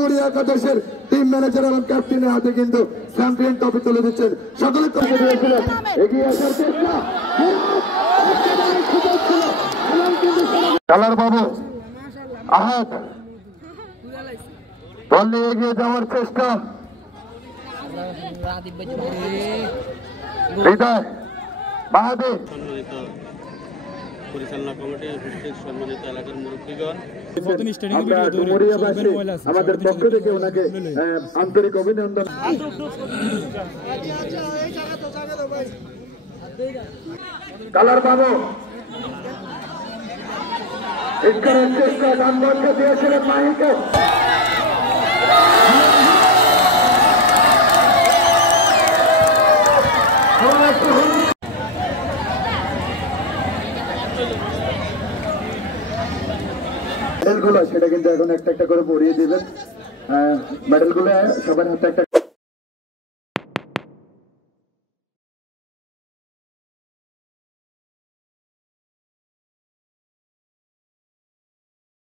একাদশের team manager এবং ক্যাপ্টেনের হাতে কিন্তু চ্যাম্পিয়ন ট্রফি তুলে দিচ্ছেন। সকলে ট্রফি দিয়েছিলেন, এগিয়ে আসার চেষ্টা, কালার বাবু আহাত বল নিয়ে এগিয়ে যাওয়ার চেষ্টা, হৃদয় বাহাদি পরিচালনা কমিটি উপস্থিত সম্মানিত এলাকার মুরব্বীগণ, আমাদের পক্ষ থেকে ওনাকে আন্তরিক অভিনন্দন। কালার বাবু ইস্কারের চেষ্টা দানবন্ধ দিয়েছিলেন মাহিকে, মেডেলগুলো সেটা কিন্তু এখন একটা একটা করে পরিয়ে দিবেন। মেডেলগুলো সবার হাতে একটা